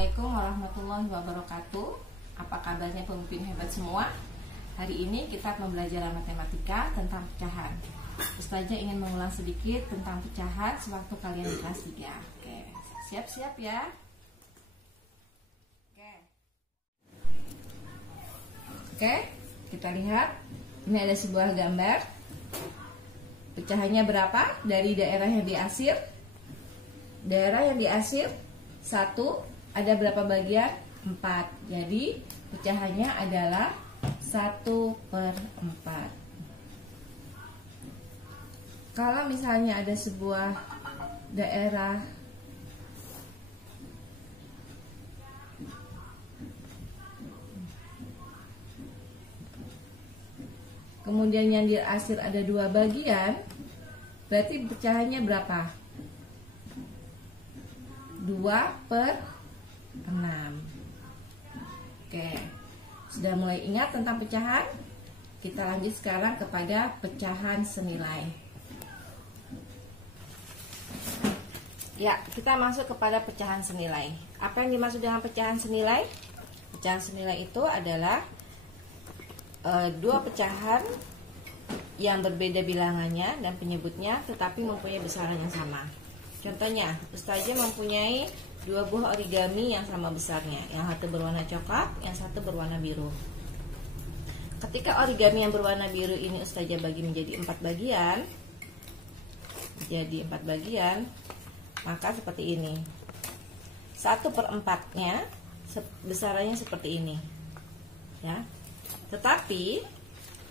Assalamualaikum warahmatullahi wabarakatuh. Apa kabarnya pemimpin hebat semua? Hari ini kita pembelajaran matematika tentang pecahan. Ustazah ingin mengulang sedikit tentang pecahan sewaktu kalian di kelas 3. Oke, siap-siap ya. Oke, kita lihat. Ini ada sebuah gambar. Pecahannya berapa dari daerah yang diarsir? Daerah yang diarsir 1, ada berapa bagian? 4. Jadi pecahannya adalah 1/4. Kalau misalnya ada sebuah daerah kemudian yang diarsir ada 2 bagian, berarti pecahannya berapa? 2/6. Oke, sudah mulai ingat tentang pecahan? Kita lanjut sekarang kepada pecahan senilai. Ya, kita masuk kepada pecahan senilai. Apa yang dimaksud dengan pecahan senilai? Pecahan senilai itu adalah 2 pecahan yang berbeda bilangannya dan penyebutnya tetapi mempunyai besaran yang sama. Contohnya, Ustazah mempunyai 2 buah origami yang sama besarnya. Yang satu berwarna coklat, yang satu berwarna biru. Ketika origami yang berwarna biru ini Ustazah bagi menjadi 4 bagian, maka seperti ini. 1/4-nya besarannya seperti ini, ya. Tetapi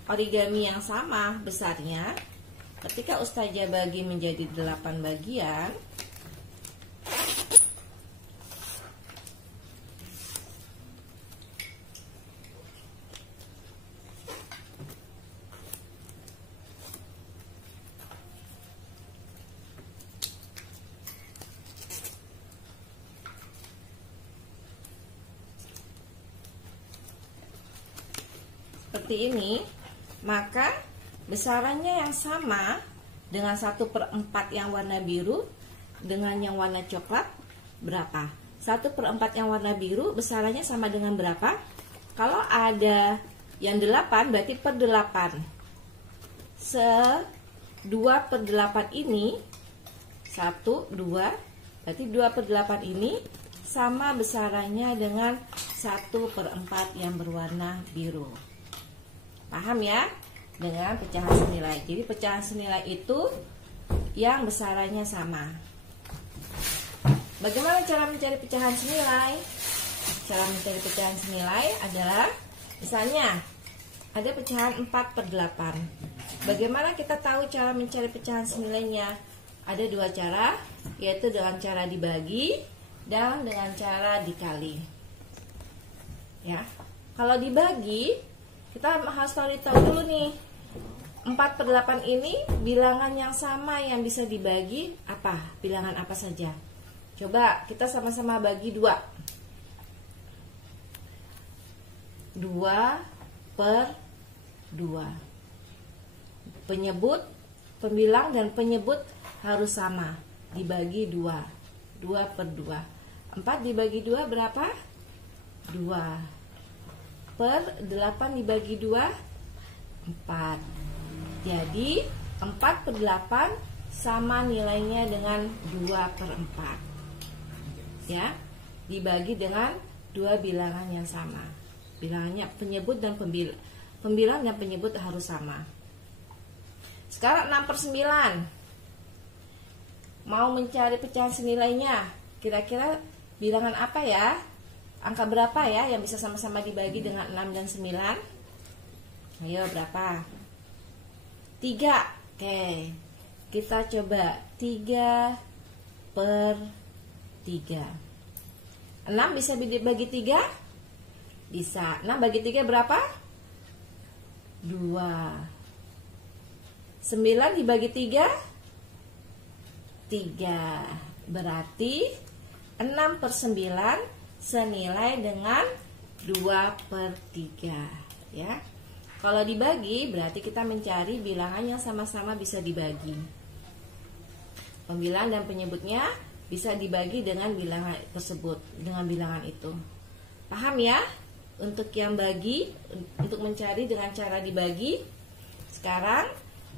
origami yang sama besarnya, ketika Ustazah bagi menjadi 8 bagian, seperti ini, maka besarannya yang sama dengan 1/4 yang warna biru dengan yang warna coklat berapa? 1/4 yang warna biru besarannya sama dengan berapa? Kalau ada yang 8 berarti per 8. 2/8 ini 1, 2, berarti 2/8 ini sama besarannya dengan 1/4 yang berwarna biru. Paham ya? Dengan pecahan senilai. Jadi pecahan senilai itu yang besarannya sama. Bagaimana cara mencari pecahan senilai? Cara mencari pecahan senilai adalah, misalnya ada pecahan 4/8. Bagaimana kita tahu cara mencari pecahan senilainya? Ada 2 cara, yaitu dengan cara dibagi dan dengan cara dikali. Ya, kalau dibagi kita harus tahu dulu nih, 4/8 ini bilangan yang sama yang bisa dibagi apa? Bilangan apa saja? Coba kita sama-sama bagi 2. 2/2. Penyebut, pembilang dan penyebut harus sama. Dibagi 2. 2/2. 4 dibagi 2 berapa? 2. Per 8 dibagi 2 4. Jadi 4/8 sama nilainya dengan 2/4, ya, dibagi dengan 2 bilangan yang sama. Bilangannya penyebut dan pembilang dan penyebut harus sama. Sekarang 6/9. Mau mencari pecahan senilainya, kira-kira bilangan apa ya? Angka berapa ya yang bisa sama-sama dibagi dengan 6 dan 9? Ayo, berapa? 3. Oke, kita coba 3/3. 6 bisa dibagi 3? Bisa. 6 bagi 3 berapa? 2. 9 dibagi 3? 3. Berarti 6/9 senilai dengan 2/3, ya. Kalau dibagi berarti kita mencari bilangan yang sama-sama bisa dibagi. Pembilang dan penyebutnya bisa dibagi dengan bilangan tersebut, dengan bilangan itu. Paham ya? Untuk yang bagi, untuk mencari dengan cara dibagi. Sekarang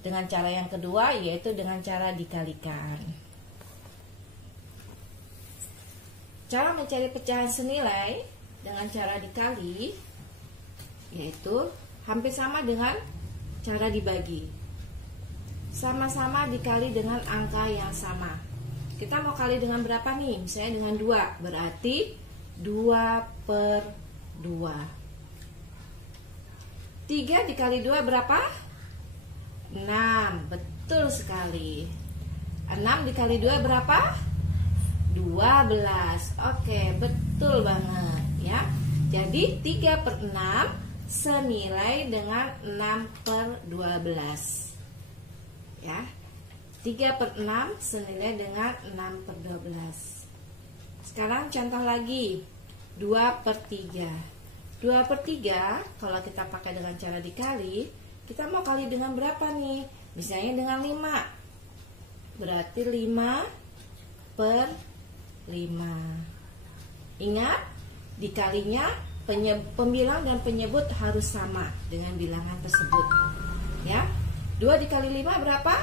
dengan cara yang kedua, yaitu dengan cara dikalikan. Cara mencari pecahan senilai dengan cara dikali, yaitu hampir sama dengan cara dibagi. Sama-sama dikali dengan angka yang sama. Kita mau kali dengan berapa nih? Misalnya dengan 2, berarti 2/2. 3 dikali 2 berapa? 6. Betul sekali. 6 dikali 2 berapa? 12. Oke, betul banget ya. Jadi 3/6 senilai dengan 6/12. Ya. 3/6 senilai dengan 6/12. Sekarang contoh lagi, 2/3. 2/3 kalau kita pakai dengan cara dikali, kita mau kali dengan berapa nih? Misalnya dengan 5. Berarti 5/5. Ingat, dikalinya pembilang dan penyebut harus sama dengan bilangan tersebut. Ya. 2 dikali 5 berapa?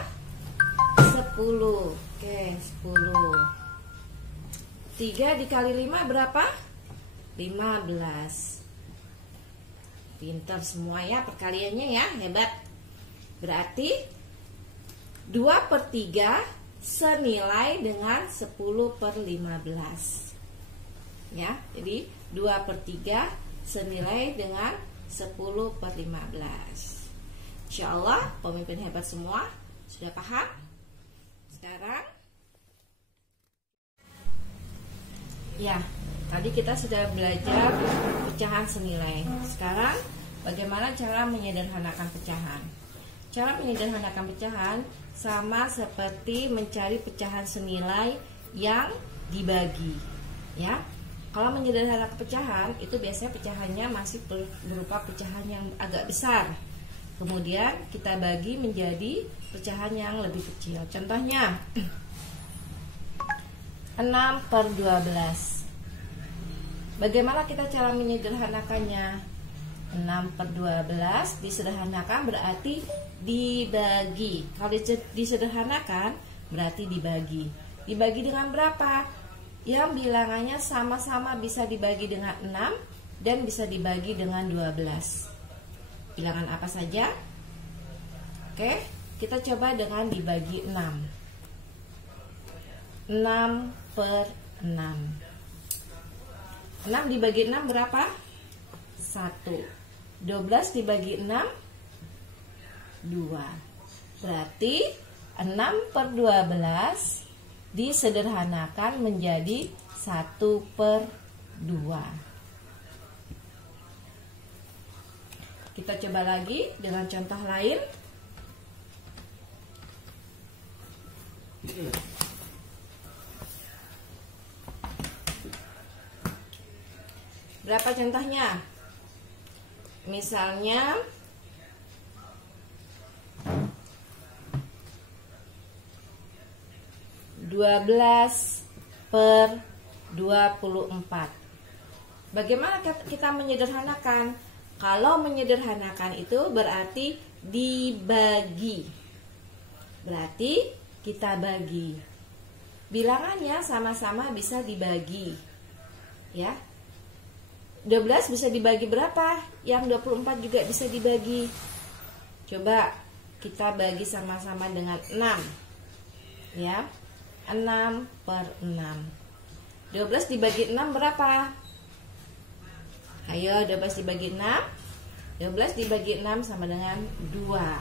10. Oke, 10. 3 dikali 5 berapa? 15. Pintar semua ya perkaliannya ya, hebat. Berarti 2/3 senilai dengan 10/15. Ya, jadi 2/3 senilai dengan 10/15. Insya Allah pemimpin hebat semua sudah paham? Sekarang ya, tadi kita sudah belajar pecahan senilai. Sekarang bagaimana cara menyederhanakan pecahan? Cara menyederhanakan pecahan sama seperti mencari pecahan senilai yang dibagi. Ya, kalau menyederhanakan pecahan itu biasanya pecahannya masih berupa pecahan yang agak besar. Kemudian kita bagi menjadi pecahan yang lebih kecil. Contohnya 6/12. Bagaimana kita cara menyederhanakannya? 6/12 disederhanakan berarti dibagi. Kalau disederhanakan berarti dibagi. Dibagi dengan berapa? Yang bilangannya sama-sama bisa dibagi dengan 6 dan bisa dibagi dengan 12. Bilangan apa saja? Oke, kita coba dengan dibagi 6. 6/6. 6 dibagi 6 berapa? 1. 12 dibagi 6 2. Berarti 6/12 disederhanakan menjadi 1/2. Kita coba lagi dengan contoh lain. Berapa contohnya? Misalnya 12/24. Bagaimana kita menyederhanakan? Kalau menyederhanakan itu berarti dibagi. Berarti kita bagi. Bilangannya sama-sama bisa dibagi. Ya. 12 bisa dibagi berapa? Yang 24 juga bisa dibagi. Coba kita bagi sama-sama dengan 6. Ya. 6/6. 12 dibagi 6 berapa? Ayo, 12 dibagi 6. 12 dibagi 6 sama dengan 2.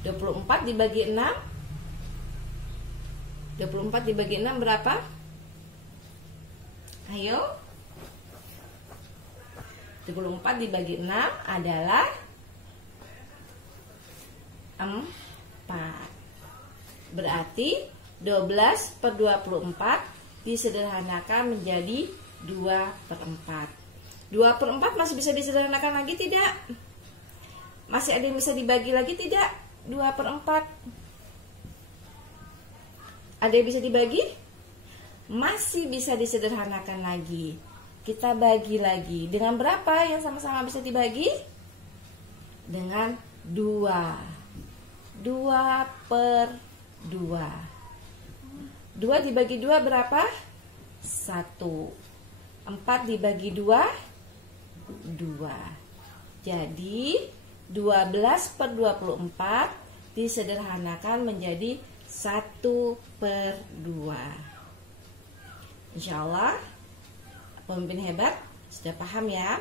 24 dibagi 6. 24 dibagi 6 berapa? Ayo. 24 dibagi 6 adalah 4. Berarti 12/24 disederhanakan menjadi 2/4. 2/4 masih bisa disederhanakan lagi tidak? Masih ada yang bisa dibagi lagi tidak? 2/4. Ada yang bisa dibagi? masih bisa disederhanakan lagi. Kita bagi lagi. Dengan berapa yang sama-sama bisa dibagi? Dengan 2. 2 per 2. 2 dibagi 2 berapa? 1. 4 dibagi 2? 2. Jadi 12 per 24 disederhanakan menjadi 1 per 2. Insya Allah pemimpin hebat sudah paham ya.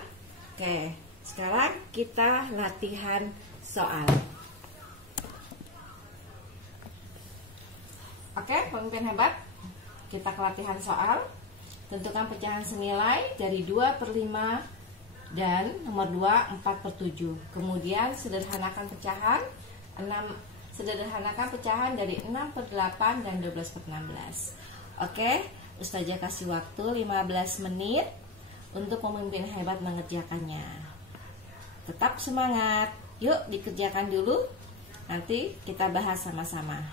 Oke, sekarang kita latihan soal. Oke, pemimpin hebat, kita ke latihan soal. Tentukan pecahan senilai dari 2 per 5 dan nomor 2 4 per 7. Kemudian sederhanakan pecahan dari 6 per 8 dan 12 per 16. Oke, Ustazah kasih waktu 15 menit untuk pemimpin hebat mengerjakannya. Tetap semangat. Yuk dikerjakan dulu. Nanti kita bahas sama-sama.